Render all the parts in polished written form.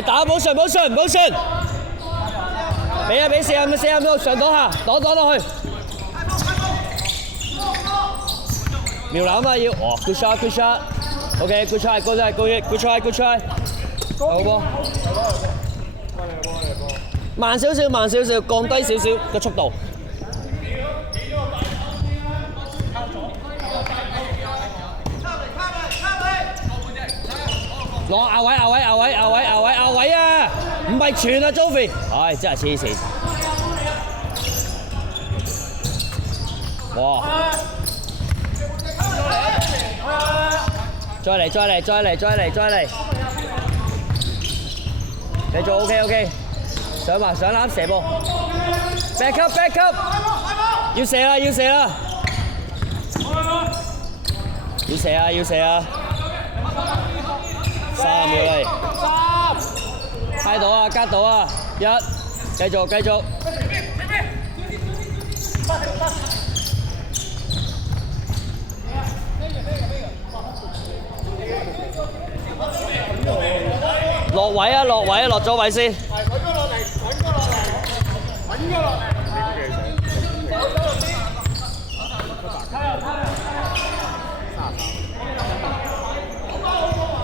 喂，打冇順冇順冇順，俾啊俾4入上到下，擋落去。妙攬啊要，哦 good shot，OK good try，好波。慢少少，降低少少個速度。攞亞位啊！唔係傳啊 ，Joey， 唉，真係黐線。哇！再嚟，繼續 OK， 上籃射波 ，back up， 要射啦！要射啊！3秒嚟，猜到啊，加到啊，1，繼續。落位啊，落咗位先。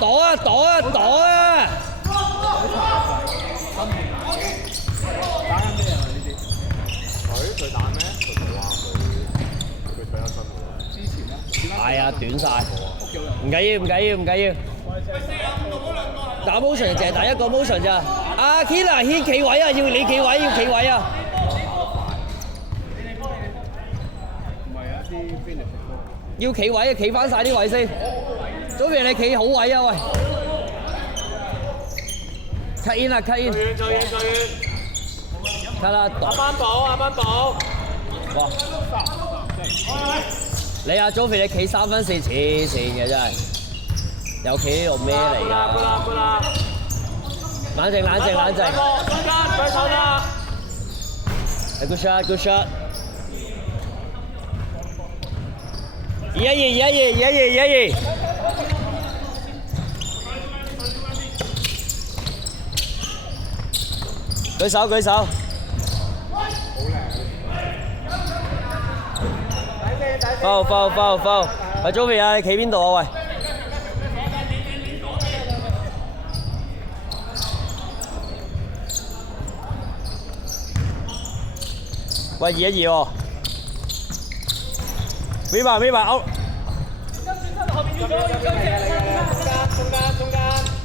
躲啊！佢打咩？佢冇話佢退咗身喎。之前咧？係啊，短晒。唔緊要。打 motion 淨係打一個 motion 咋。阿 Ken 企位啊，要你企位啊。要企位啊，企翻晒啲位先。左邊你企好位啊，喂 ！cut in 啦 ，cut in。再遠。cut 啦，阿班寶。哇！你阿 Joey 你企3分線，黐線嘅真係，又企呢度咩嚟㗎？冷靜。中間舉手啦。Good shot。2-1-2。舉手。foul。阿 Joey 啊，你企邊度啊？喂！喂，2-1-2喎。Viva out。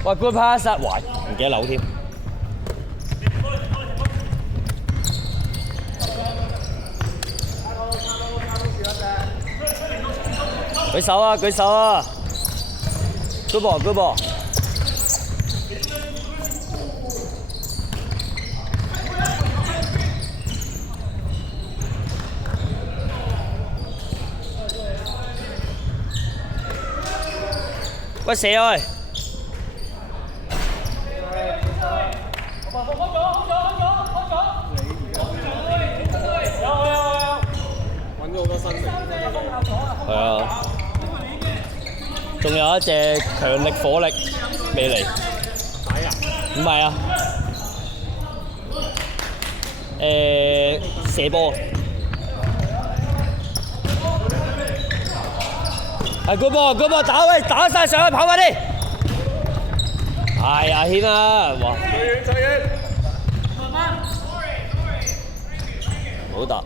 喂 ，good pass， 哇，唔記得扭添。舉手啊 ！Good ball。喂，射啊喂！揾咗好多新嘅。係啊。仲有一隻強力火力未嚟。唔係啊。射波。係 good ball， 打晒上去，跑快啲！係阿軒啊，哇！最遠。好打。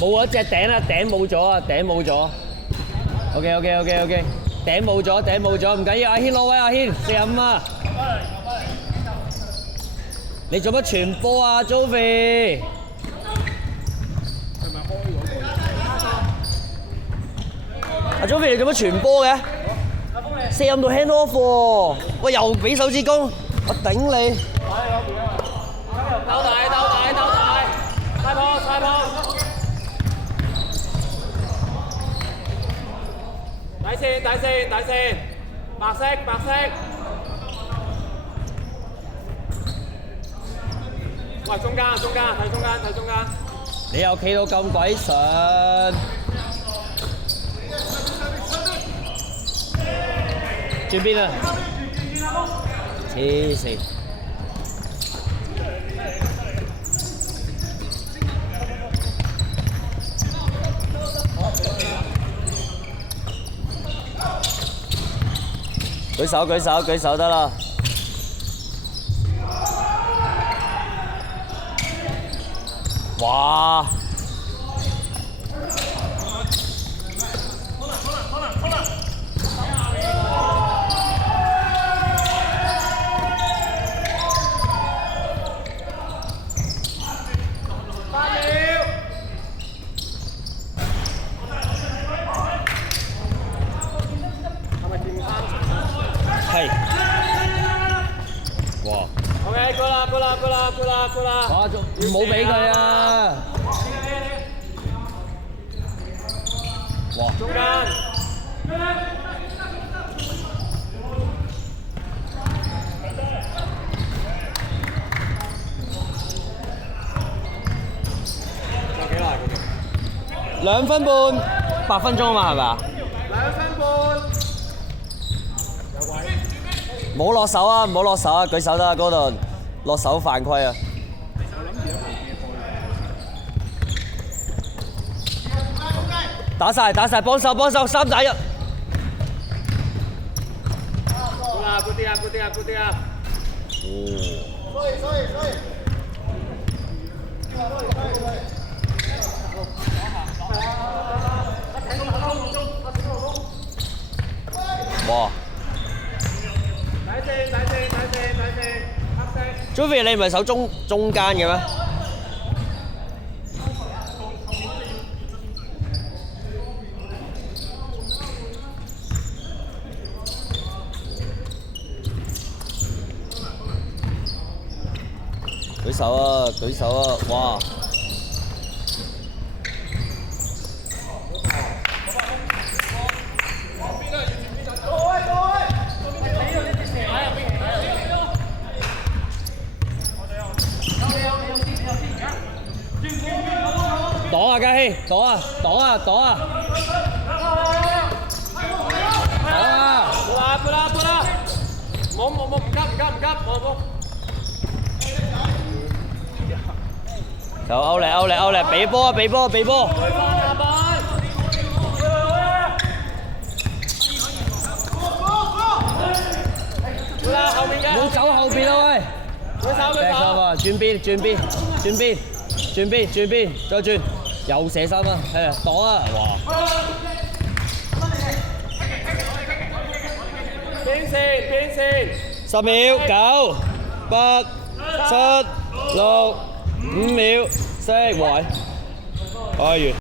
冇啊！隻頂啊，頂冇咗。OK， 頂冇咗，唔緊要。阿軒攞位，阿軒45啊！你做乜傳波啊 ，Joey？阿 Joey 你做乜傳波嘅？45度 hand off 喎！喂，又俾手指公，我頂你！鬥大！晒波！底線，白色。喂，中間，睇中間。你又企到咁鬼上，轉邊啊！黐線！舉手得啦！哇！係。哇 OK， 過啦。哇！唔好俾佢啊！哇！中間。有幾耐2分半，8分鐘啊嘛，係咪啊？2分半。唔好落手啊！舉手得啊，嗰度落手犯規啊！打晒，幫手，3仔啊！好啲啊！哇 ！Joey， 你唔係守中間嘅咩？舉手啊！哇！擋啊，嘉希！擋啊！過啦！冇，唔急，就歐力，俾波！後面嘅。唔好走後邊啊喂！舉手。轉邊，再轉，又射三啊！係啊，擋啊！哇！邊線。10秒，9、8、7、6、5秒，4，喂，完。